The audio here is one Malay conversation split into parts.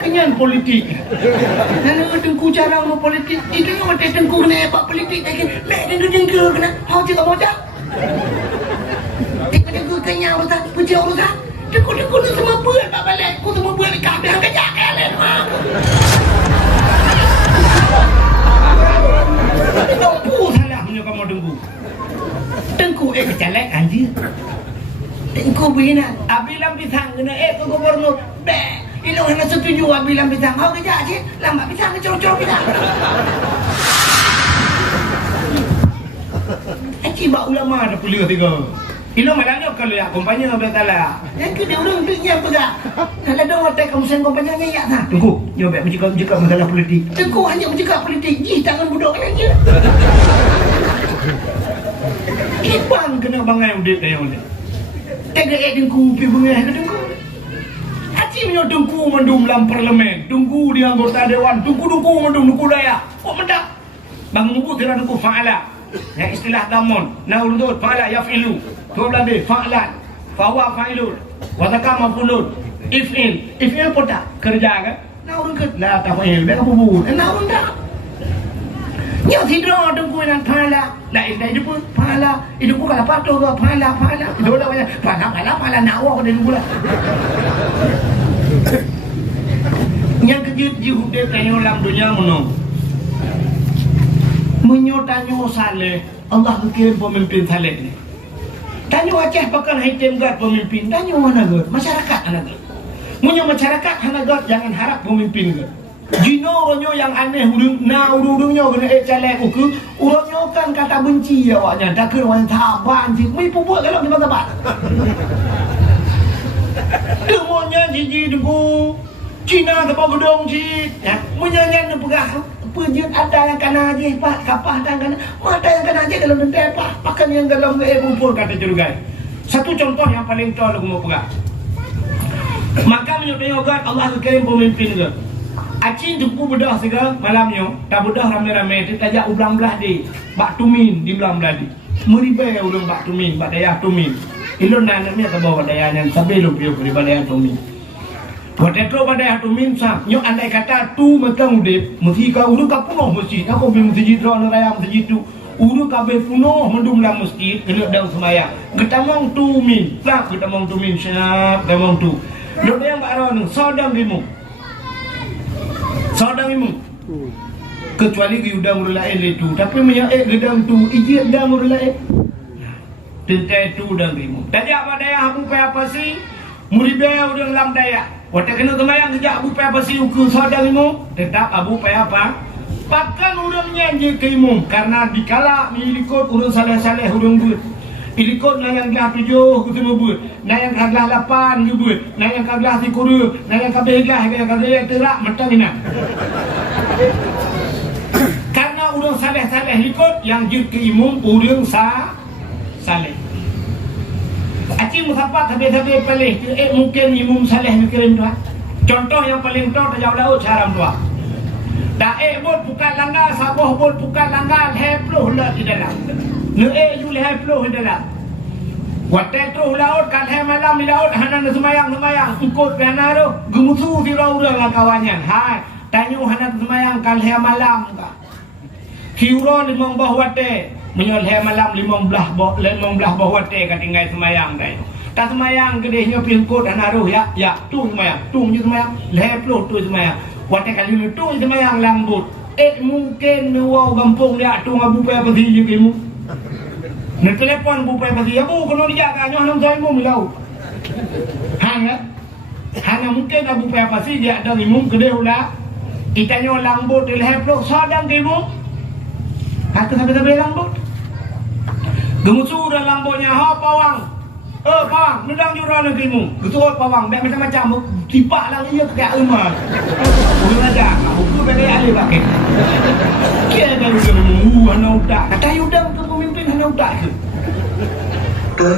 Kenyan politik. Nana tengku cara mau politik. Itu yang mata tengku kena apa politik lagi. Mek tengku kena. Hau juga mau dah. Tengku kenyang betul. Puji Allah. Tengku tu semua buat tak balik. Ku semua buat dekat dia kerja kalian. Tengku salah punya kamu tengku. Tengku kecelek anjir. Tengku bina. Abilang pisang kena ke gubernur. Bek. Ilo hanya setuju bilang pisang. Kau kerja je. Lambat pisang ke corok-corok pisang. Aci bak ulama ada kuliah tiga. Ilo malangnya kalau ya kompanya betul lah. Yang kedua orang dunia pegak. Kalau ada hotel kamusan kompanya nyak tak. Tunggu. Nyobek menjika masalah politik. Tunggu hanya menjika politik. Ji tangan budak aja. Kipan kena bangai udik dia oleh. Tega tengku pi bangai ke tengku. Haji punya tengku mendung dalam parlimen, tengku di anggota dewan, tengku mendung daya. Kok mendak? Bang Mubu kira tengku fa'ala. Ya istilah damon. Naurudut fa'ala yaf'ilu. Dua belah be fa'lan. Fawa fa'ilun. Wataka mafulun. If'il pota kerja kan? Naurun ke la tafa'il. Dah bubu. Naurun dah. Nyo tidro tengku nan fa'ala. La itu pun fa'ala. Itu pun kalau patuh ke fa'ala. Itu dah banyak fa'ala nawa ke tengku lah. Yang kejut jihudek tanya dalam dunia menyotanyo saleh Allah kirim pemimpin saleh ni. Tanya Aceh bakal haitem gad pemimpin. Tanya mana gad? Masyarakat anak gad. Munyo masyarakat anak gad jangan harap pemimpin gad. Jino ronyo yang aneh urung-urungnya kena calek uku. Urungnya kan kata benci awaknya. Tak kira orang taban sih. Mai pubuat kalau di masa bat. Demonya jiji dengku Cina tempat gedung cik ya, menyanyian pegah pejut ada yang kena aja pak kapah dan kena ada yang kena aja dalam dentai pak pakan yang dalam rumpur kata julugai. Satu contoh yang paling tahu aku mau pegah. Maka menyukai ogat Allah kirim pemimpin ke acing jumpu bedah segala malamnya tak bedah rame-rame itu tajak ulang belah di bak tumin di ulang belah di meribai ulang bak tumin bak daya tumin ilon nanamnya tak bawa daya yang sebelum piu daripada tumin. Waktu itu pada tumin sah, nyok andai kata tu macam udip, mesti kau urut kau punoh masjid, aku beli masjid rana raya masjid tu, urut kau punoh mendung dalam masjid, kena dalam semaya, ketamang tumin, tak ketamang tumin siap, ketamang tu, dok yang baron, sodang limu, kecuali udang urulain itu, tapi menyak gedang tu, ijit udang urulain, tentai tu udang limu, tadi apa daya aku apa sih, muribaya udang lam daya. Waktu kena kemayang kejap abu payah pasti ukur saudara imu. Tetap abu payah apa? Pakan urangnya je ke imu. Karena dikala ilikut urang saleh-saleh urang buat. Ilikut nayang kelah 7 ketemu buat. Nayang kelah 8 ke buat. Nayang kelah 3. Nayang kelah terak mentang ina. Karena urang saleh-saleh ikut yang je ke imu urang saleh. Acing musafat habis-habis pelih mungkin imum saleh kirim tu. Contoh yang paling tahu tajau laut haram tu. Dah bot bukan langgar saboh bot bukan langgar heploh lah di dalam. Ne jul heploh di dalam. Waktu tu laut kan malam di laut hanan semayang ikut kana tu gemusu si urang kawannya. Hai tanya hanan semayang kan malam ka. Kiura limang bah wate menyoleh malam 15 bawah wate katinggai semayang dai. Tak semayang gedehnya pingkut dan aruh ya tu semayang je semayang leploh tu semayang wate kali ni tu semayang lambut mungkin wow gampung dia tu ngabu payah pasti je kimu nak telefon bu payah pasti abu kena dia kan nyoh nang zaimu milau hanya mungkin abu payah pasti dia ada imum gedeh ulah kita nyoh lambut leploh sadang kimu kata sampai lambut gemusu dan lambutnya pawang nendang jurang negerimu getuot pawang baik macam-macam tipak lang iya kayak emas urang aja aku beda alih pakai kira dari gemumu hana udak kata udang ke pemimpin hana udak ke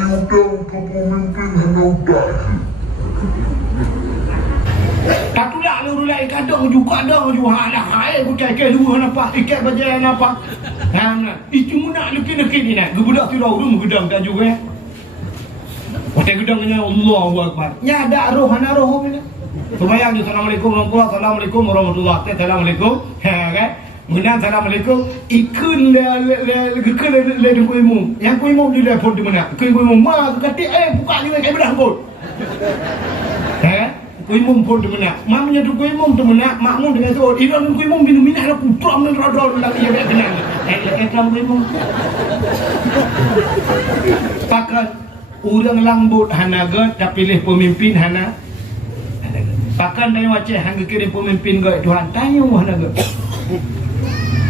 tak tulak lu lain kadang juga halah hai aku cai dua apa ikat bajayan apa itu munak leki-leki ni nak gebudak tirau tu gedang tak juga. Waktu gedangnya Allahu Akbar. Nya ada roh ana roh ni. Sembahyang di Assalamualaikum warahmatullahi Assalamualaikum warahmatullahi Assalamualaikum. Kan? Kemudian Assalamualaikum ikun le kuih mum. Yang kuih mum dia pun di mana? Kuih mum mak kata buka ni kayak belah pun. Kan? Kuih mum pun di mana? Mamanya tu kuih mum tu mana? Makmum dengan tu iran kuih mum minum minyak aku tram dan rodol lagi ya kenal. Tram kuih mum. Pakat orang lambut hanaga tak pilih pemimpin hana. Pakan tanya waceh hangga kirim pemimpin gak Tuhan tanya hanaga.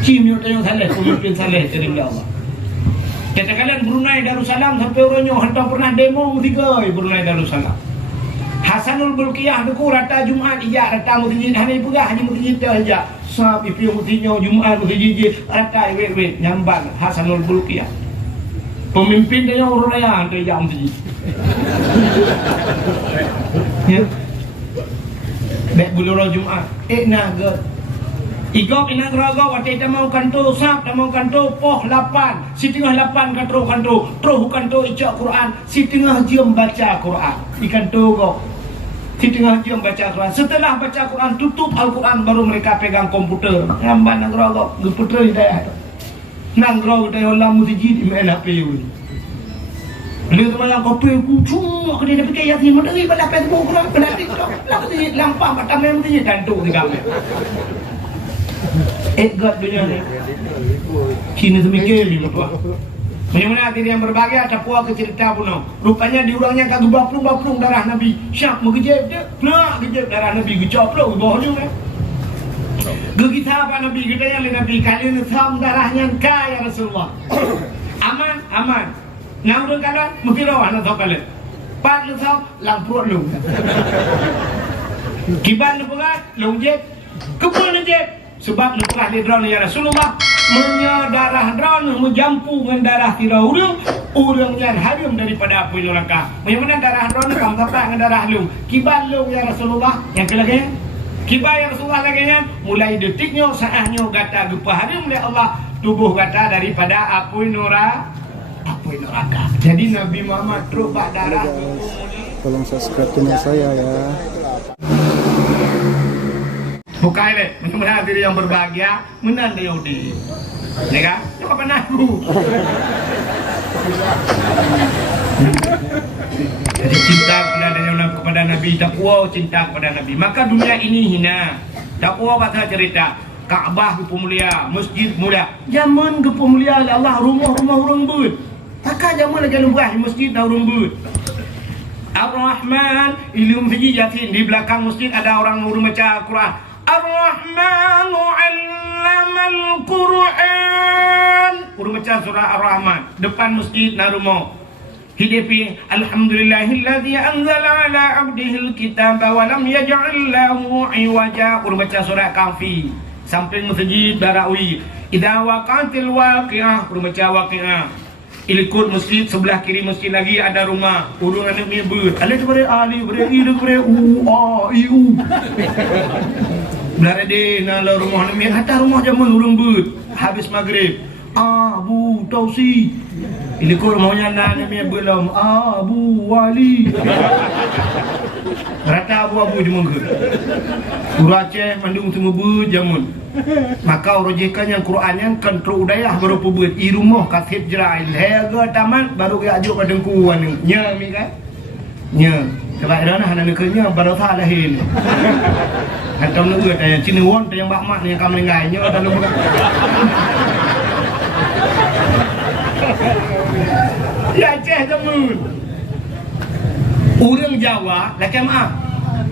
Cim yo tanya saleh pemimpin saleh dari Allah. Kita kalian Brunei Darussalam sampai orangnya hantar pernah demo tiga Brunei Darussalam. Hasanul Bulkiyah duku rata Jumaat ijak rata mutijid hani pegah haji mutijid ijak. Sab ipi mutinya Jumaat mutijid rata wet nyamban Hasanul Bulkiyah. Pemimpin dia orang raya hantar ijak mutijid. Ya. Bek bulur Jumaat. Naga Igop ina geraga wate tamau kanto sap tamau kanto poh 8 si tengah 8 kanto troh kanto ica Quran si tengah jam baca Quran ikanto go si tengah jam baca Quran setelah baca Quran tutup Al-Quran baru mereka pegang komputer ngamban nang geraga komputer hidayah nang geraga daya lam mutijid im HP yun Lihat teman kopi ku cuma ke dia fikir yakin menderi pada Facebook lah pada TikTok lah lampah kat tamen mutijid tantu di kami God dunia ni kini semikir ni tua. Bagaimana hati yang berbahagia ada puak ke cerita pun. Rupanya diurangnya kagak baplung darah Nabi. Syak mengejep dia, nak kejep darah Nabi gecoplok bawah dia. Gegita apa Nabi kita yang Nabi kalian sam darahnya kaya Rasulullah. Aman. Nang urang kalan mungkin rawan atau kalan. Pat lu sam lampur lu. Kiban lu pengat, lu jep, kebun jep. Sebab lepas dia drone ya Rasulullah menyadarah drone menjampu dengan darah tidak urang yang harum daripada apa yang neraka. Bagaimana darah drone kamu dapat dengan darah lu. Kiban lu ya Rasulullah yang kelakanya. Kiban ya Rasulullah lagi mulai detiknya saatnya kata gepah harum oleh Allah tubuh kata daripada apa neraka. Jadi Nabi Muhammad terubah darah. Tolong subscribe channel saya ya. Bukai deh, mudah-mudahan diri yang berbahagia menang dia Yahudi. Ya kan? Coba pernah aku. Jadi cinta kepada Nabi, takwa cinta kepada Nabi. Maka dunia ini hina. Takwa pasal cerita. Kaabah ke pemulia, masjid mulia. Zaman ke pemulia Allah, rumah-rumah orang but. Maka zaman lagi nubrah di masjid dah orang but. Ar-Rahman, ilmu fikih yakin di belakang masjid ada orang baca Quran. Ar-Rahmanu 'allamal Qur'an. Urang baca surah Ar-Rahman depan masjid Narumo. Hidupi alhamdulillahilladzi anzala 'ala 'abdihil kitaba wa lam yaj'al lahu 'iwaja. Urang baca surah Kahfi samping masjid Barawi. Idza waqatil waqi'ah, urang baca Waqi'ah. Ilikut masjid sebelah kiri masjid lagi ada rumah. Urang anak ni ber. Alif ber ali ber i ber u a i u. Belar de nala rumah ni hatta rumah jamun urang ber. Habis maghrib. Abu Tausi. Ilikut rumahnya nana ni belum Abu Wali. Rata abu-abu jamun ke. Urace mandung semua ber jamun. Maka rojekannya Qurannya kontrol udayah baru pebut i rumah kaset Israel hega tamat baru dia ajuk pada kuan nya mi kan nya sebab irana hana nekenya baru tha lahin atau nu tanya cinewon tayang bakmak ni kam lengai nya dalam ya Aceh temun orang Jawa lakam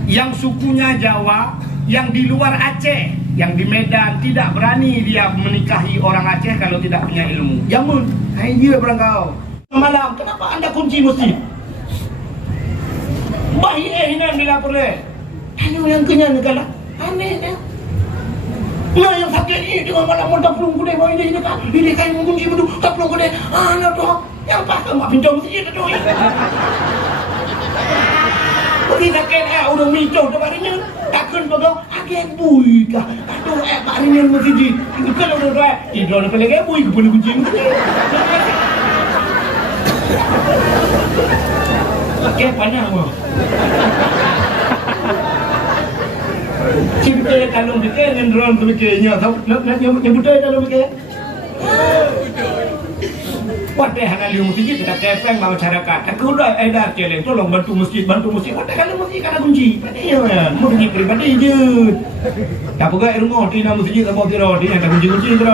yang sukunya Jawa yang di luar Aceh, yang di Medan tidak berani dia menikahi orang Aceh kalau tidak punya ilmu. Jamun, hai dia berangkau. Malam, kenapa anda kunci masjid? Bahi hinan bila boleh. Hanya yang kenyang negara. Aneh dia. Nah yang sakit ini dengan malam mau taplung kuda mau ini kan. Ini kain mengunci bedu taplung kuda. Anak tu yang pakai mak pinjam masjid tu. Bagi sakit udah micau tu barinya. Takkan bagai agen bui kah? Aduh barinya masjid. Kalau udah dah, idol nak lagi bui ke boleh kucing. Pakai panjang mah. Cinta kalau fikir dengan drone tu fikirnya, nak nyebut kalau fikir. Wadah hana liu masjid kita kepeng masyarakat. Aku udah ada challenge tolong bantu masjid. Wadah kalau masjid kena kunci. Iya, mau kunci pribadi je. Tak pegang rumah di dalam masjid tak bawa tidur, dia tak kunci tidur.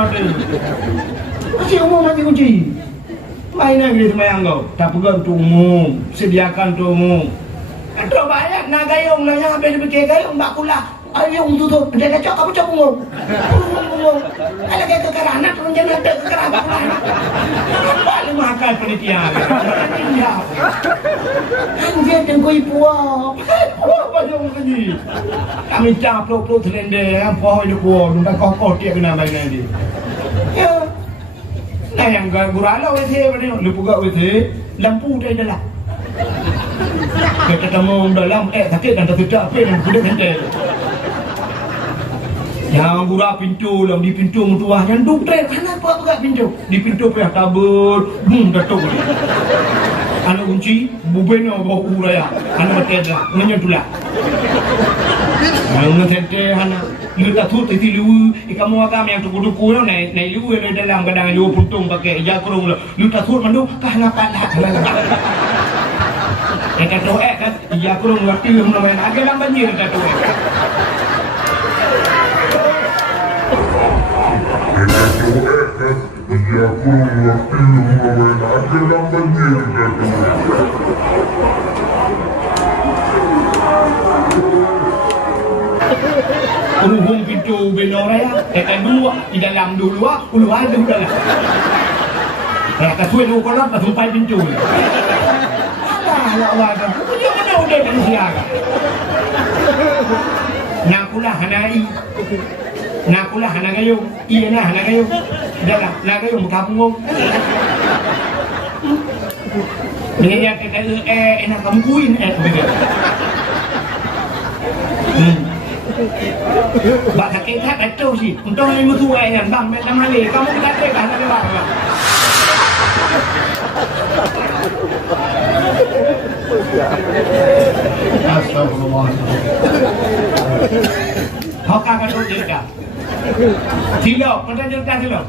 Masih umum mati kunci. Main lagi semayang kau. Tak pegang tu umum, sediakan tu umum. Ada banyak nak gayung lah yang habis fikir gayung mbak kulah. Ayung tu dia kacau kamu cakap bungong. Ada kayak kekerahan turun jadi ada kekerahan anak. Balik makan penitia. Dia tengok ibu apa yang begini. Kami caplok terlendeh, pohon itu kuat, dan kau dia kena main nanti. Ya, nah yang gurala wese mana, lupa wese lampu dah adalah. Kita temu dalam sakit dan tertutup apa yang sudah hendak. Yang gura pintu lah di pintu mutuah yang duk tren kenapa buka pintu di pintu pihak tabur datuk ni anak kunci bubeno bawa uraya anak berteda menyedula anak sente anak kita tu tadi lu ikamu agam yang tuku-tuku lo naik lu dalam kadang lu puntung pakai jakrung lo lu tak tu mandu kahna padat kata kan jakrung waktu menawan agak dalam banjir kata Ya kurang waktu main aja lambannya Penghubung pintu benoraya, tekan dua di dalam dulu, keluar tu dah lah. Rata suai lu kolot, tak sampai pintu. Allah, punya mana udah dari siaga. Nakulah hanai. Nakulah hana gayung, iya nah hana gayung, dah lah, hana gayung berkabung. Dengan yang kita enak kamu kuin begitu. Bak sakit tak itu sih, untuk ni mutu kan, bang, nama ni, kamu kita tak ada apa. Astagfirullah. Hokah kau dia. Silap, macam cerita silap.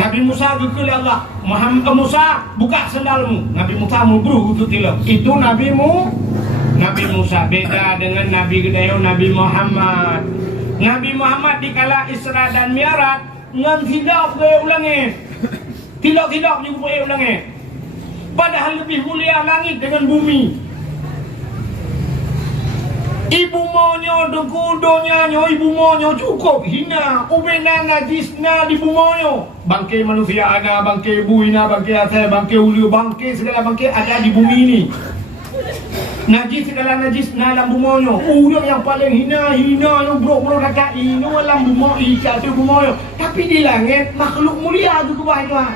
Nabi Musa dukul Allah. Muhammad Musa buka sendalmu. Nabi Musa mubruh untuk silap. Itu Nabi Musa beda dengan Nabi Gedayo Nabi Muhammad. Nabi Muhammad dikala Isra dan Mi'raj ngan silap ke ulangnya. Silap juga boleh ulangnya. Padahal lebih mulia langit dengan bumi. Ibu monyo dukudonya nyo ibu monyo cukup hina ubena najisna ibu monyo bangkai manusia ada bangkai buina bangkai ate bangkai ulu bangkai segala bangkai ada di bumi ini najis segala najis na lambu monyo urang yang paling hina yang bro kata ini lambu monyo ikat tu monyo tapi di langit makhluk mulia tu bahaya.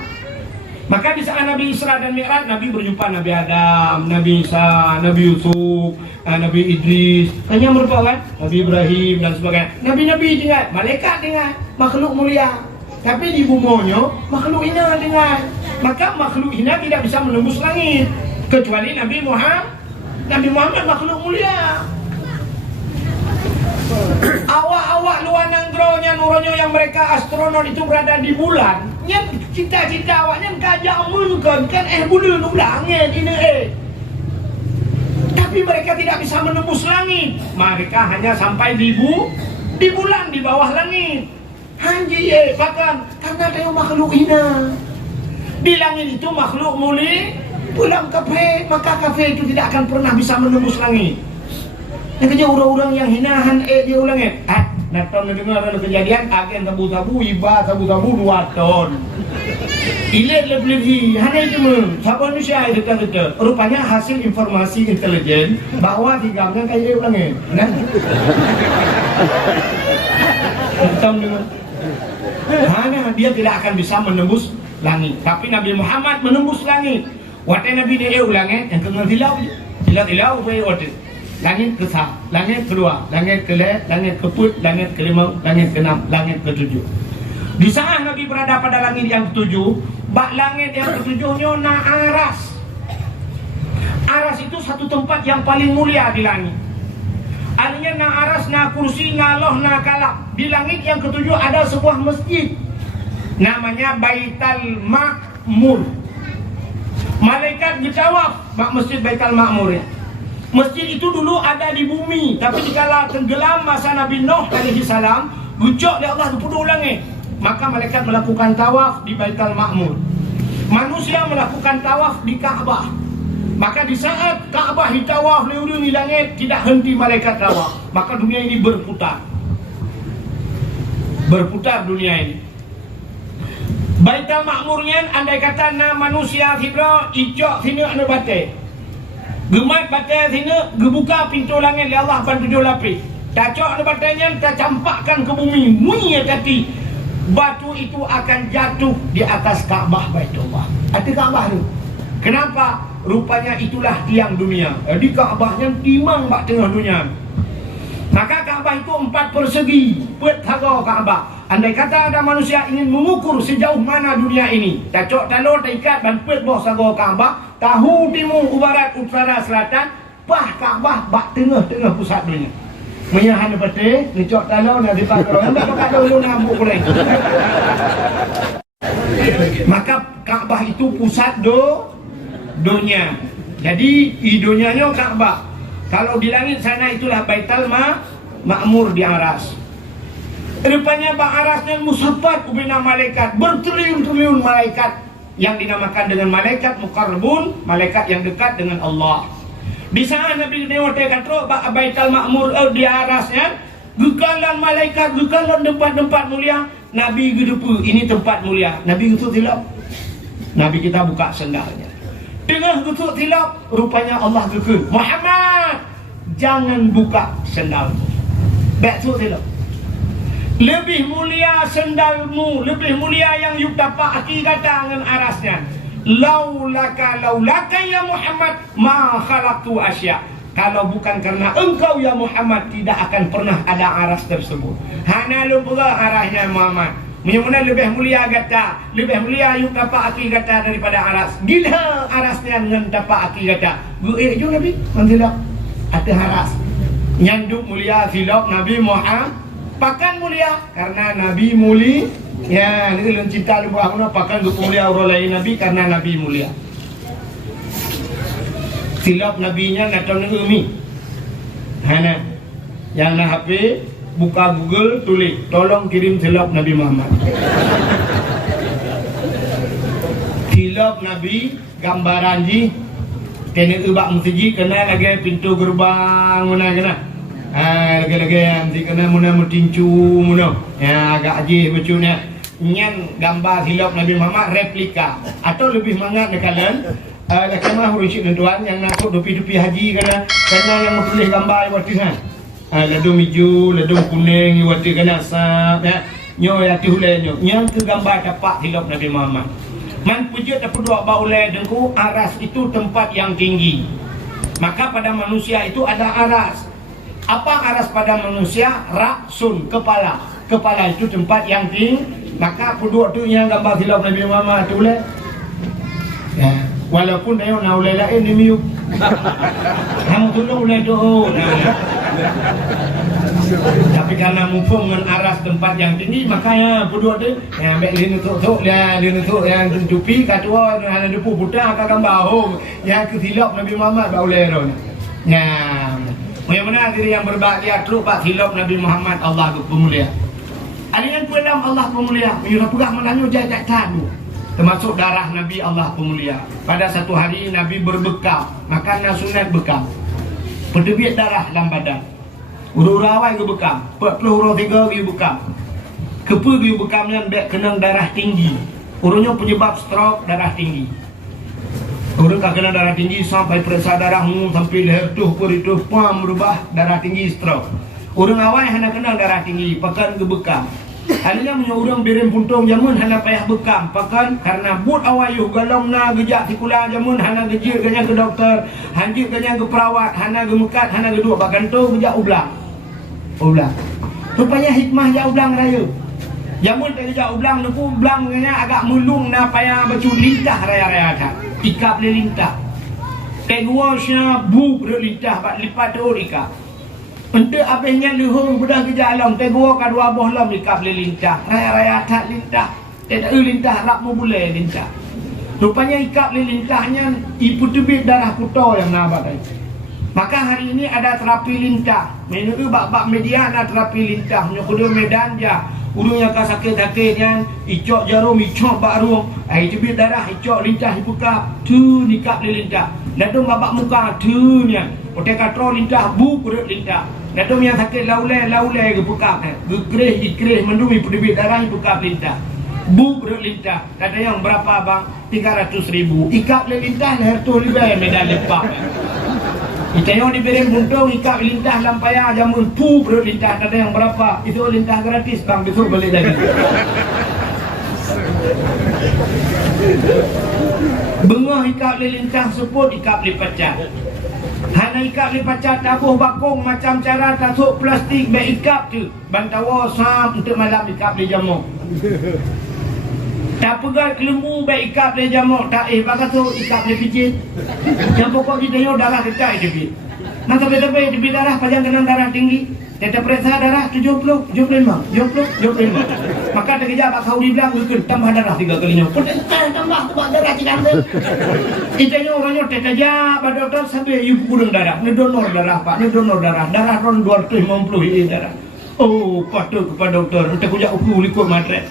Maka di saat Nabi Isra dan Mi'raj, Nabi berjumpa Nabi Adam, Nabi Isa, Nabi Yusuf, Nabi Idris. Hanya merupakan Nabi Ibrahim dan sebagainya. Nabi-Nabi dengar, malaikat dengar, makhluk mulia. Tapi di bumonyo, makhluk hina dengar. Maka makhluk hina tidak bisa menembus langit. Kecuali Nabi Muhammad. Nabi Muhammad makhluk mulia. Awak-awak luar nanggro nuronyo yang mereka astronot itu berada di bulan. Yang cita-cita awaknya kajak amunkan kan bulan langit ini tapi mereka tidak bisa menembus langit. Mereka hanya sampai di bulan di bawah langit. Hanji bahkan karena ada makhluk hina. Di langit itu makhluk mulia pulang kafe, maka kafe itu tidak akan pernah bisa menembus langit. Yang kerja orang-orang yang hinahan dia ulangnya. Natang dengar ada kejadian agen tabu-tabu iba tabu-tabu 2 ton. Ilet lebih hanya itu siapa manusia itu kata rupanya hasil informasi intelijen bahwa diganggang kayak ulangnya. Nah. Natang dengar. Hanya dia tidak akan bisa menembus langit. Tapi Nabi Muhammad menembus langit. Waktu Nabi dia ulangnya yang kena hilau boleh langit ke-1, langit ke-2, langit ke-3, langit ke-4, langit ke-5, langit ke-6, langit ke-7. Di saat Nabi berada pada langit yang ke-7, bak langit yang ke-7-nya na aras. Aras itu satu tempat yang paling mulia di langit. Artinya na aras, na kursi, na loh, na kalak. Di langit yang ketujuh ada sebuah masjid, namanya Baitul Ma'mur. Malaikat bertawaf mak masjid Baitul Ma'mur ya. Masjid itu dulu ada di bumi, tapi dikala tenggelam masa Nabi Nuh alaihi salam, gucok oleh Allah 20 langit. Maka malaikat melakukan tawaf di Baitul Ma'mur. Manusia melakukan tawaf di Ka'bah. Maka di saat Ka'bah ditawaf liurun di langit, tidak henti malaikat tawaf. Maka dunia ini berputar. Berputar dunia ini. Baitul Ma'murnya andai kata na manusia sibra icok sini anu bate. Gemat bate sini gebuka pintu langit oleh Allah ban 7 lapis. Tacok anu batenya ta campakkan ke bumi. Munyi tadi batu itu akan jatuh di atas Ka'bah Baitullah. Ada Ka'bah tu. Kenapa? Rupanya itulah tiang dunia. Di Ka'bahnya timang bak tengah dunia. Maka Ka'bah itu 4 persegi. Pet haga Ka'bah. Andai kata ada manusia ingin mengukur sejauh mana dunia ini, tacok talor terikat dan pet bawah sago Ka'bah, tahu timur, barat, utara, selatan, pah Ka'bah bak tengah-tengah pusat dunia. Menyahan pete, nicok talor nanti pakai orang tak dulu nambuk boleh. Maka Ka'bah itu pusat dunia. Jadi idonyanya Ka'bah. Kalau di langit sana itulah Baitul Ma'mur di aras. Rupanya ba'arasnya musafat ubina malaikat, bertriliun-triliun malaikat yang dinamakan dengan malaikat muqarrabun, malaikat yang dekat dengan Allah. Di sana Nabi Newate kata Baitul Ma'mur di arasnya, gekalan malaikat, gekalan tempat-tempat mulia. Nabi gedepu, ini tempat mulia. Nabi gutuk tilap. Nabi kita buka sendalnya. Tengah gutuk tilap, rupanya Allah gekul, Muhammad, jangan buka sendalmu. Betul tilap. Lebih mulia sendalmu, lebih mulia yang yuk dapat hakikatan dengan arasnya. Laulaka ya Muhammad ma khalaqtu asya. Kalau bukan karena engkau ya Muhammad, tidak akan pernah ada aras tersebut. Hana lupa arahnya Muhammad. Mana lebih mulia kata, lebih mulia yuk dapat hakikatan daripada aras. Gila arasnya dengan dapat hakikatan. Gue juga Nabi, mantilak ada aras. Nyanduk mulia silap Nabi Muhammad. Pakan mulia karena Nabi mulia. Ya, ini lu cinta lu buah pakan lu mulia orang lain Nabi karena Nabi mulia. Silap nabinya natau ni umi. Hana. Yang nak HP buka Google tulis tolong kirim silap Nabi Muhammad. Silap Nabi gambaran ji kena ubak musiji kena lagi pintu gerbang mana kena. Lagi-lagi yang kena muna mutincu muna. Ya agak aje macam ni. Nyan gambar hilap Nabi Muhammad replika atau lebih mangat kalian. Kemah urusi tuan yang nak dupi-dupi haji kena yang tulis gambar waktu kan. Ladung hijau, ladung kuning waktu kena sap ya. Nyo ya tihule nyo. Yang tu gambar dapat hilap Nabi Muhammad. Man pujut dapat dua baulai dengku aras itu tempat yang tinggi. Maka pada manusia itu ada aras. Apa aras pada manusia? Raksun, kepala. Kepala itu tempat yang tinggi. Maka puduk tu yang gambar silap Nabi Muhammad tu boleh. Ya. Walaupun dia nak ulai lain ni miuk. Kamu tu nak ulai tu. Tapi karena mumpung dengan aras tempat yang tinggi, makanya puduk tu yang ambil lini tuk-tuk dia, lini tuk yang tutupi katua hanya depu buta ke gambar yang kesilap Nabi Muhammad ba ulai tu. Ya. Bagaimana diri yang berbahagia teruk pak hilap Nabi Muhammad Allah pemulia. Ada yang dalam Allah pemulia. Menyuruh pegah menanyu jaya tak tahu. Termasuk darah Nabi Allah pemulia. Pada satu hari Nabi berbekam, makan sunat bekam. Perdebit darah dalam badan. Ura-ura awal ke bekam, 43 ke bekam. Kepa ke bekam yang kena darah tinggi. Urutnya penyebab stroke darah tinggi. Orang tak kena darah tinggi sampai periksa darahmu sampai leher tuh per itu pam berubah darah tinggi stroke. Orang awal hanya kena darah tinggi, pakan ke bekam. Halinya punya orang birim puntung jamun hanya payah bekam, pakan karena but awal yuh galong na gejak tikula jamun hanya gejir kanya ke doktor, hanjir kanya ke perawat, hanya ke mekat, hanya ke dua pakan tu gejak ublang. Ublang. Rupanya hikmah ya ublang raya. Jamun tak gejak ublang tu ublang kanya agak mulung na payah bacu lintah raya-raya dah. Ikap le lintah. Tegua sya bu lintah bat lipat tu ikap. Untuk habisnya luhung budak kerja alam tegua ka dua boh lam ikap le lintah. Raya-raya tak lintah. Tak lintah rak mu boleh lintah. Rupanya ikap le lintahnya ibu tebik darah putau yang nabat tadi. Maka hari ini ada terapi lintah. Menurut bab-bab media ada terapi lintah. Nyokudul medan ja. Urungnya ka sakit-sakitnya icok jarum, icok barum. Tebik darah, icok lintah dipukap. Tu nikap le lintah. Dadung babak muka tu nya. Otak katro lintah bu perut lintah. Dadung yang sakit laulai ke pukap kan. Gekrih mendumi pedebit darah pukap lintah. Bu perut lintah. Kata yang berapa bang? 300,000. Ikap le lintah leher tu lebih medan lepak. Kita yang diberi buntung ikap lintah lampaya jamun pu perut lintah. Kata yang berapa? Itu lintah gratis bang. Besok balik lagi. Bengah ikap le lintah sebut ikap le pacat. Hana ikap le pacat tabuh bakung macam cara tasuk plastik be ikap tu. Bantawa sam untuk malam ikap le jamuk. Tak pegang kelembu be ikap le jamuk. Tak bakal tu ikap le pijit. Yang pokok kita yo darah dekat dia. Masa betul-betul di darah panjang kenang darah tinggi. Tetap periksa darah 70, 75, 70, 75. Maka tak kejap Pak Kauri bilang, tambah darah 3 kalinya. Tambah darah 3 kali. Itanya orangnya tak kejap, Pak Dokter sampai ibu kurang darah. Ini donor darah Pak, ini donor darah. Darah ron 250 ini darah. Oh, patut Pak Dokter. Nanti kujak ukur likut matret.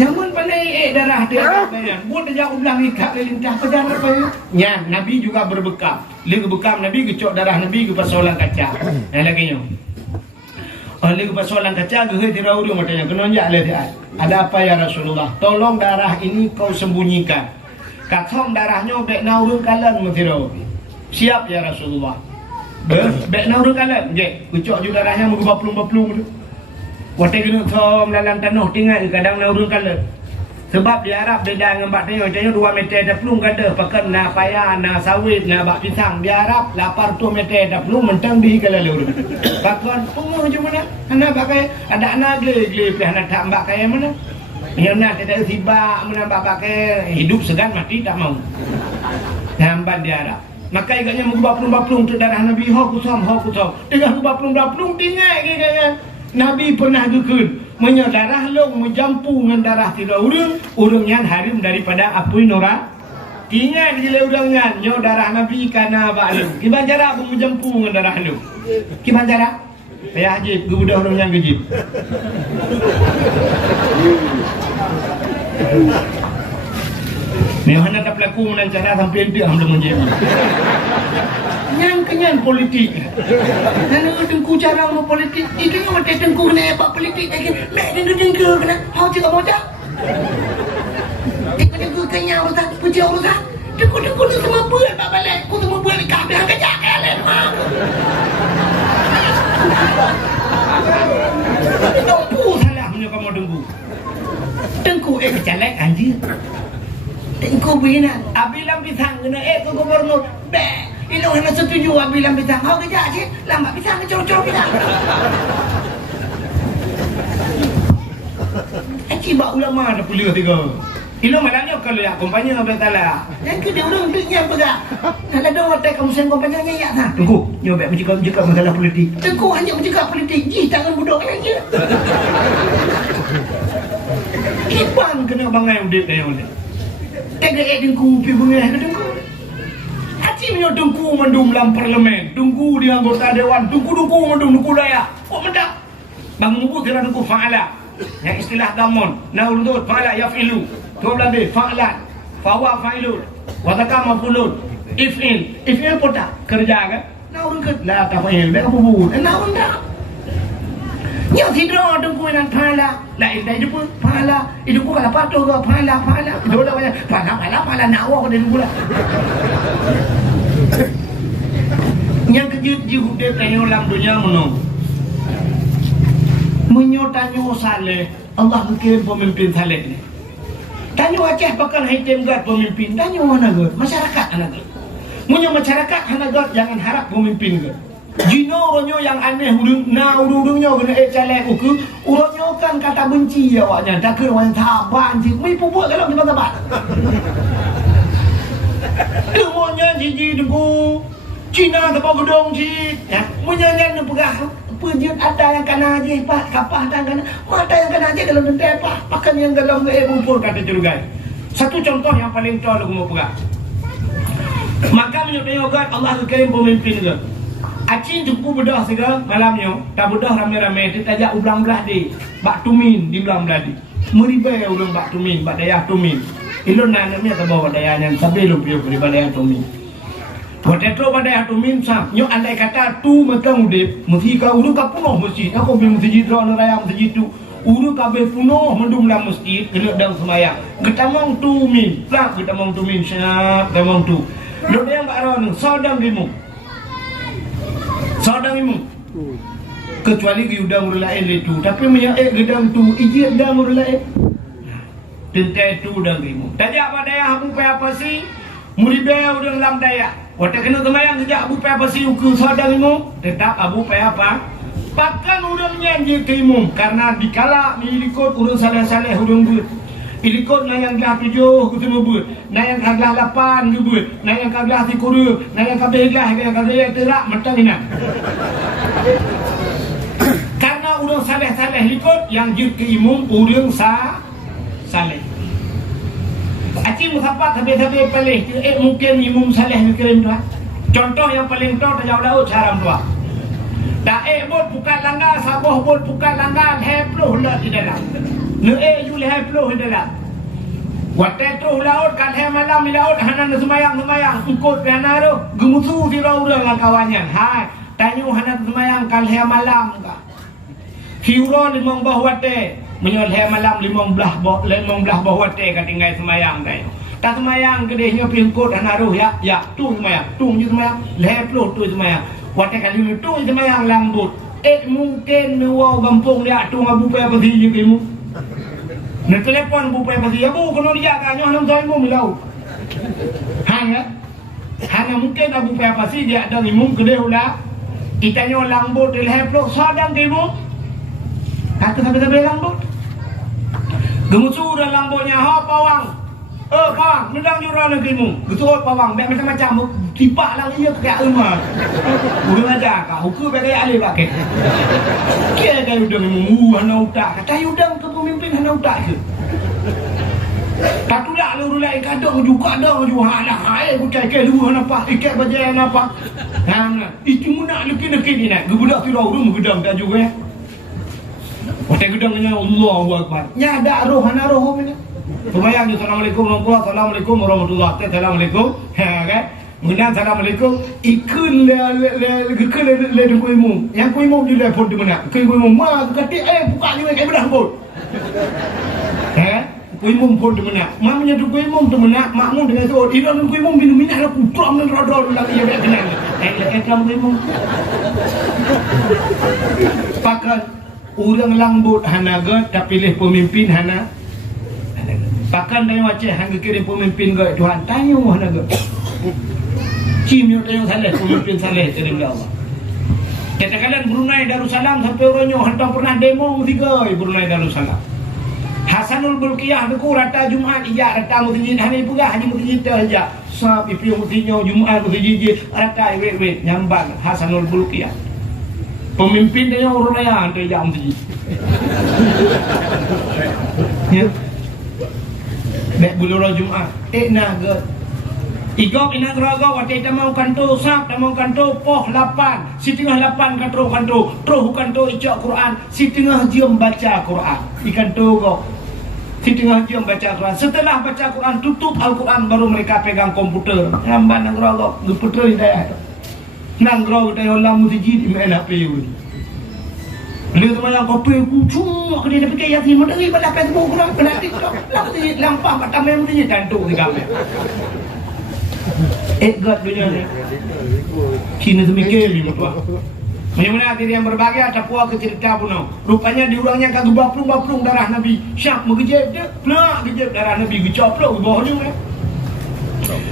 Jangan pandai darah dia bayan. Buat dia ulang ikat lintah pedan apa ya? Nya Nabi juga berbekam. Lagi bekam Nabi kecok darah Nabi ke persoalan kaca. Yang lagi nyo. Oleh ke persoalan kaca ke tirau dia matanya kenonjak le dia. Ada apa ya Rasulullah? Tolong darah ini kau sembunyikan. Katong darahnya bek naurung kalan mutirau. Siap ya Rasulullah. Bek naurung kalan. Je, kecok juga darahnya mengubah-plung tu. Watai kena som dalam tanah tinggal kadang naurun kala. Sebab di Arab beda dengan bak tengok macamnya 2 meter dah pelung kada pakai na payah na sawit na bak pisang. Di Arab 800 meter dah pelung mentang di kala lur. Pakon punguh je mana? Anak pakai ada anak gle pih nak tak mbak kaya mana? Yang nak tidak sibak menambah pakai hidup segan mati tak mau. Hambat di Arab. Maka ikatnya mengubah pelung untuk darah Nabi hokusam. Dengan ubah pelung tinggal kaya. Nabi pernah dukun menyodarah long menjampu dengan darah tidak urung yang harim daripada apui nora tinggal di urangnya nyo darah Nabi kana ba'lu gimana cara menjampu dengan darah lu gimana cara ya hajib gubudah orang yang gejib ni hanya tak pelaku menancana sampai dia belum menjadi yang kenyan politik. Dan tengku cara mau politik. Ikan yang mati tengku ni apa politik lagi. Mek tengku kena. Hau juga mau tak? Tengku kenyang urusan, puji urusan. Tengku ni semua buat apa balik. Ku semua buat ni kabel yang kejak kalian. Tengku salah punya kamu tengku. Tengku kecelek anjir. Tengku bina. Abilang pisang kena tu gubernur. Bek. Ini orang setuju bilang pisang. Kau kejap je. Lambat pisang ke corok-corok pisang. Cibak ulama ada pulih 3. Ilo malangnya kalau ya kompanya apa salah. Yang kedua orang duitnya pegang. Kalau ada hotel kamu sen kompanya ya tak. Tunggu, nyobek mencegah masalah politik. Tunggu hanya mencegah politik. Tangan budaknya je. Kipan kena bangai udip dia oleh. Tega dengku pi bunga ke dengku. Acimnya dengku mendung dalam parlemen, dengku di anggota dewan, dengku mendung dengku daya. Kok mendak? Bang Mubu kira dengku fa'ala. Yang istilah gamon, naurudut fa'ala yaf'ilu. Tu belande fa'lan, fawa fa'ilun, wa takama fulun. If'il pota kerja kan? Naurun ke la tafa'il, bek bubu. Naurun dak. Yang tidur dengku nan fa'ala. La ilai depu fa'ala. Itu ku kalau patuh ke fa'ala. Itu dah banyak fa'ala nawa ke dengku lah. Yang kejut jihuk dia tanya dalam dunia menung menyotanyo saleh Allah mengirim pemimpin saleh ni tanyo Aceh bakal hitam gad pemimpin tanyo mana gad masyarakat anak gad punya masyarakat anak gad jangan harap pemimpin gad jino ronyo yang aneh urungnya kena saleh uku urungnya kan kata benci awaknya tak kena orang sabar anjing mai pupuk kalau kita sabar Demonya jiji dengku Cina tepuk gedung si ya, menyanyian pegah pejut ada yang kena aja pak kapah dan kena mata yang kena aja dalam dendam pak pakan yang dalam bumpur kata julukan. Satu contoh yang paling tahu aku mau pegah. Maka menyebutkan Allah Karim pemimpin ke. Acing cukup bedah segala malamnya tak bedah ramai-ramai kita ajak ulang belah di bak tumin di belah belah di meribai ulang bak tumin bak daya tumin ilon nanamnya tak bawa dayanya sampai lu piu di daya tumin. Potato pada atumin sam, nyo andai kata tu makan udip, mesti kau urut kau punoh masjid. Aku pergi masjid rana raya masjid tu, urut kau punoh mendung dalam masjid, kena dalam semayang. Ketamang tu min, plak ketamang tu min, siap ketamang tu. Lo yang baron, saudang dimu, kecuali udang murlain itu. Tapi menyak gedang tu, ijit dah murlain. Tentai tu udang dimu. Tajak pada yang aku apa sih? Muribaya udang lam daya. Watak kena kemayang sejak Abu Paya pasti ukur sadar imum. Tetap Abu Paya apa? Pakan urang nyanyi ke imum. Karena dikala ni ikut urang saleh-saleh urang buat. Ikut na yang gelah 7 ke 5 buat. Na yang gelah 8 ke buat. Na yang gelah 3 kurang. Na yang gelah terak macam ni nak. Karena urang saleh-saleh ikut yang jut ke imum urang saleh. Acing musafat habis-habis pelih mungkin imum saleh kirim tu. Contoh yang paling tahu tajau daud haram tu. Dak bot bukan langgar saboh bot bukan langgar heploh la di dalam. Ne ju le heploh di dalam. Watai tu laut kan he malam di laut hanan semayang ikut kana tu gemusu si urang lah kawannya. Hai tanyu hanan semayang kan he malam ka. Hiuron di mong bawah watai menyol he malam 15 bawah watai ka tinggal semayang dai. Tak semayang gedehnya pingkut hanaruh ya tu semayang tu je semayang leploh tu semayang. Watai kali ni tu semayang lambut. Mungkin nuau gampung dia tu Abu Paya pasti je kemu. Nak telefon Abu Paya pasti Abu kena dia kan nyoh nam sai mu milau. Hanya mungkin Abu Paya pasti dia ada imum gede ulah. Kita nyoh lambut di leploh sadang kemu. Aku sampai lambut. Gemusu dan lambutnya ha pawang. Pawang, nendang jurang negeri mu. Getul pawang, baik macam-macam tipak lang ia ke rumah. Udah aja kau hukum bagai alih pakai. Kira kan udah mu hana utak. Kata udang ke pemimpin hana utak ke. Tak tulak lu lain kadang juga halah hai bucai ke lu hana apa ikat bajai hana apa. Itu munak leki-leki ni nak. Gebudak tirau rumah gedang tak juga. Watai gedangnya Allahu Akbar. Nya ada roh hana roh ni. Semayang di Assalamualaikum warahmatullahi wabarakatuh. Assalamualaikum. Ha kan? Kemudian Assalamualaikum. Ikun le kuih mum. Yang kuih mum di telefon di mana? Kuih mum mah kata buka ni kai bedah bot. Kuih mum pun di mana? Mamanya tu kuih mum di mana? Makmum dengan tu. Ini kuih mum minum minyak aku pram dan rodol lagi dia kenal. Dalam kuih mum. Pakai urang lambut hanaga tak pilih pemimpin hana. Pakan dia macam hang kirim pemimpin ke Tuhan tanya hanaga. Cimyo tanya saleh pemimpin saleh kirim Allah. Katakan Brunei Darussalam sampai orangnya hantar pernah demo tiga Brunei Darussalam. Hasanul Bulqiyah tu rata Jumaat ijak rata masjid hani pula haji masjid tu aja. Sab ipi mutinya Jumaat masjid rata wet nyambang Hasanul Bulqiyah. Pemimpin dia orang lain tu ijak masjid. Ya. Mek bulur Jumaat naga igop ina graga wate tamau kanto sap tamau kanto poh 8 setengah 8 kanto troh kanto ijak Quran setengah jam baca Quran ikanto go setengah jam baca Quran setelah baca Quran tutup Al-Quran baru mereka pegang komputer ngamban nang graga komputer hidayah nang graga tayo lam masjid imena pe dia tu macam kopi kucung aku dia pakai yasin menteri pada Facebook kurang kena TikTok langsung lampah macam memang dia tantuk di kamera god dunia ni Cina semikir ni mutua macam diri yang berbahagia ada puak ke cerita pun rupanya diurangnya kagak baplung darah Nabi syak mengejep dia plak gejep darah Nabi gecoplok ke bawah dia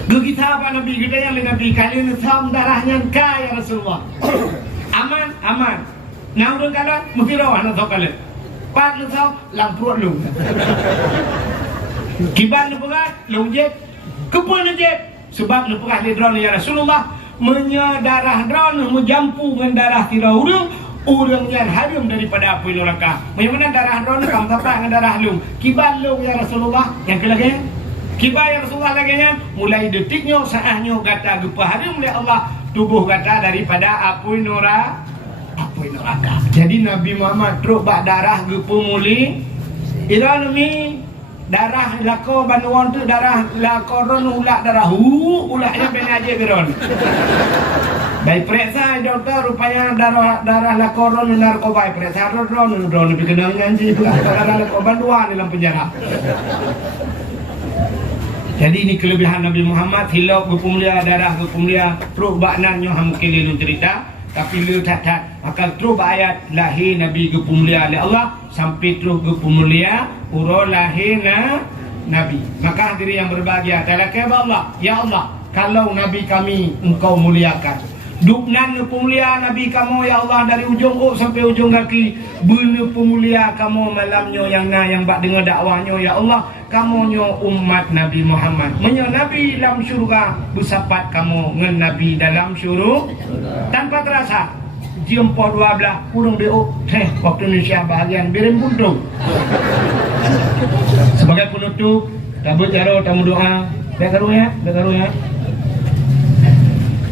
gegita apa Nabi kita yang Nabi kali ini sam darahnya kaya Rasulullah aman Nang urang kalan mesti rawah nak sok kalan. Pat lu sok lang perut lu. Kiban lu pegat lu jeb. Kepun lu jeb. Sebab lu perah di drone ya Rasulullah menyadarah drone menjampu dengan darah tira urang yang harum daripada api neraka. Bagaimana darah drone kamu apa dengan darah lu? Kibar lu ya Rasulullah yang kelagi. Kibar ya Rasulullah lagi mulai detiknya saatnya kata gepa harum oleh Allah tubuh kata daripada api neraka. Jadi Nabi Muhammad terus bak darah gepa muli Iran ni darah lako banuan tu darah lakoron ulak darah ulaknya benaje biron. Baik periksa doktor rupanya darah lakoron narkoba periksa drone lebih kenal nyanyi darah lakoban dua dalam penjara. Jadi ini kelebihan Nabi Muhammad hilap berpumulia darah berpumulia terus baknannya mungkin dia cerita tapi lu tak maka terus ayat lahir Nabi berpumulia oleh Allah sampai terus berpumulia urut lahir Nabi. Maka hadirin yang berbahagia talakai Allah ya Allah kalau Nabi kami engkau muliakan duknan pemulia Nabi kamu ya Allah dari ujung sampai ujung kaki benar pemulia kamu malamnya yang bak dengar dakwahnya ya Allah kamu nyo umat Nabi Muhammad menyo Nabi dalam syurga bersapat kamu dengan Nabi dalam syurga tanpa terasa jempol dua belah kurung beuk waktu Indonesia bahagian birim buntung sebagai penutup tabut jaro tamu doa dak karunya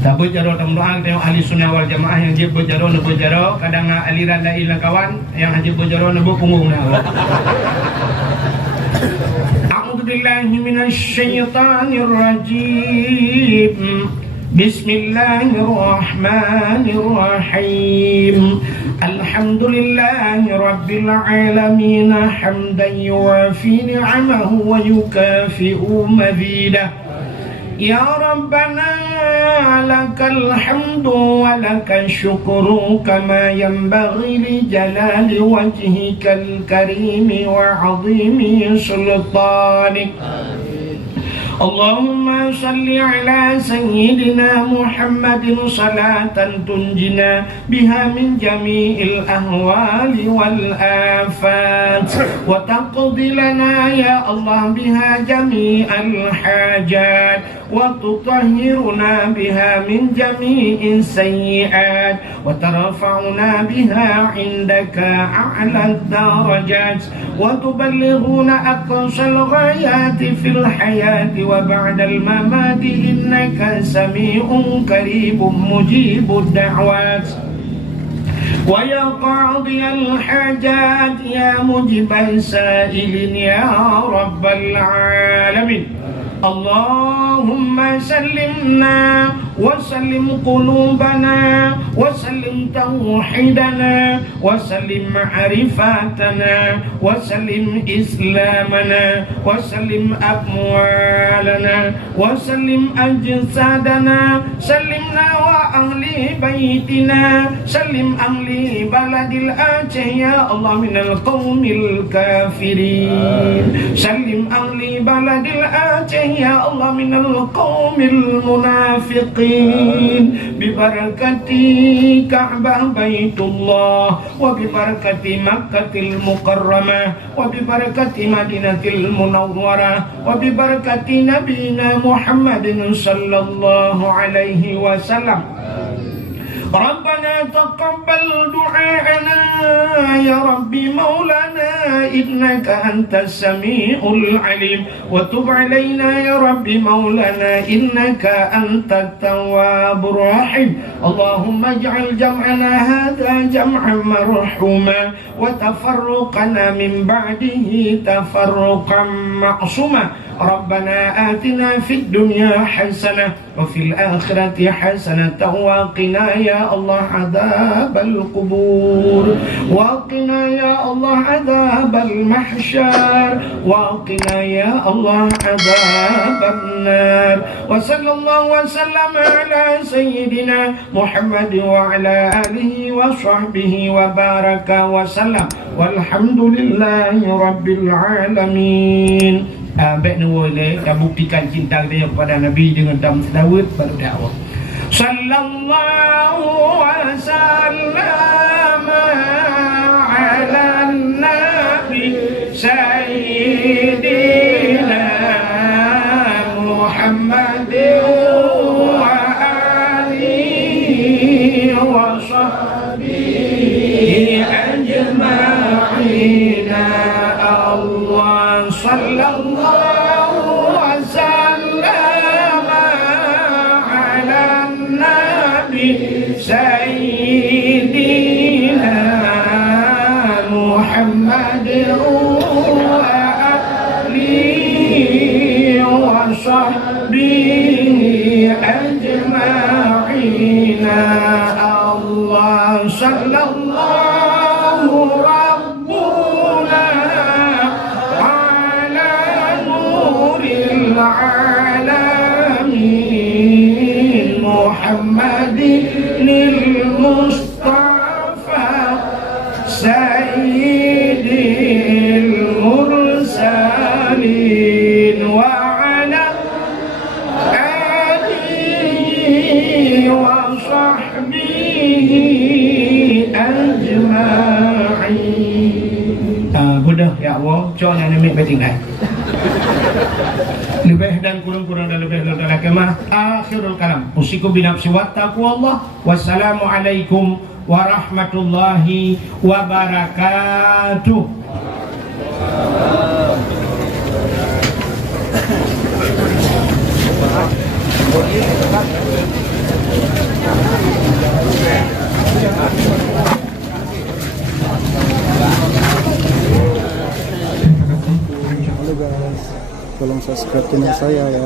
tabut jaro tamu doa tengok ahli sunnah wal jamaah yang jeb berjaro nebo jaro kadang aliran lain kawan yang jeb berjaro nebo punggung na A'udzubillahi minasyaitonir rajim. Bismillahirrahmanirrahim. Alhamdulillahi rabbil alamin hamdan yuwafi ni'amahu wa yukafi'u mazidah. Ya Rabbana lakal hamdu wa lakal syukru kama yanbaghi li jalali wajhikal karimi wa 'azimi sultanik. Allahumma salli ala sayyidina Muhammadin salatan tunjina biha min jami'il ahwali wal afat wa taqdi lana ya Allah biha jami'al hajat wa tutahhiruna biha min jami'in sayyi'at wa tarfa'una biha indaka a'la darajat wa tuballighuna aqsal ghayati fil hayati wa ba'dal mamati innaka sami'un qaribun mujibud da'wat wa ya qadiyal hajat ya mujibal sa'ilin ya rabbal alamin. Allahumma sallimna wa sallim qulubana wa sallim tauhidana wa sallim ma'rifatana wa sallim islamana wa sallim amwalana wa sallim ajsadana sallimna wa ahli baitina sallim ahli baladil Aceh ya Allah minal qawmil kafirin sallim ahli baladil Aceh ya Allah minal qawmil munafiqin bibarakati Ka'bah Baitullah wa bibarakati Makkatil Mukarramah wa bibarakati Madinatil Munawwarah wa bibarakati Nabina Muhammadin sallallahu alaihi wasallam. Rabbana taqabbal du'aana ya Rabbi maulana innaka antas sami'ul alim wa tub alaina ya Rabbi maulana innaka antat tawwabur rahim. Allahumma ij'al jam'ana hadha jam'an marhuma wa tafarruqana min ba'dihi tafarruqan ma'suma. Rabbana atina fid dunya hasanah wa fil akhirati hasanah wa qina ya Allah adzabal qubur wa qina ya Allah adzabal mahsyar wa qina ya Allah adzaban nar wa sallallahu wa sallama ala sayyidina Muhammad wa ala alihi wa sahbihi wa baraka wa sallam walhamdulillahi rabbil alamin. Baik boleh kita buktikan cinta kita kepada Nabi dengan dam sedawat baru dakwah. Sallallahu wa sallam ala nabi sayyidina Muhammadin أجمعين الله صلى الله وسلم على النبي سيدنا محمد وآله وصحبه أجمعين الله صلى الله ربنا على نور العالمين محمد المصطفى سيد المرسلين وعلى آله وصحبه أجمعين. Mudah ya Allah, coba yang ini bertingkat. Lebih dan kurang-kurang dan lebih dan kemah. Akhirul kalam. Usikum binafsi wa taqwallah. Wassalamualaikum warahmatullahi wabarakatuh. Halo guys, tolong subscribe channel saya ya.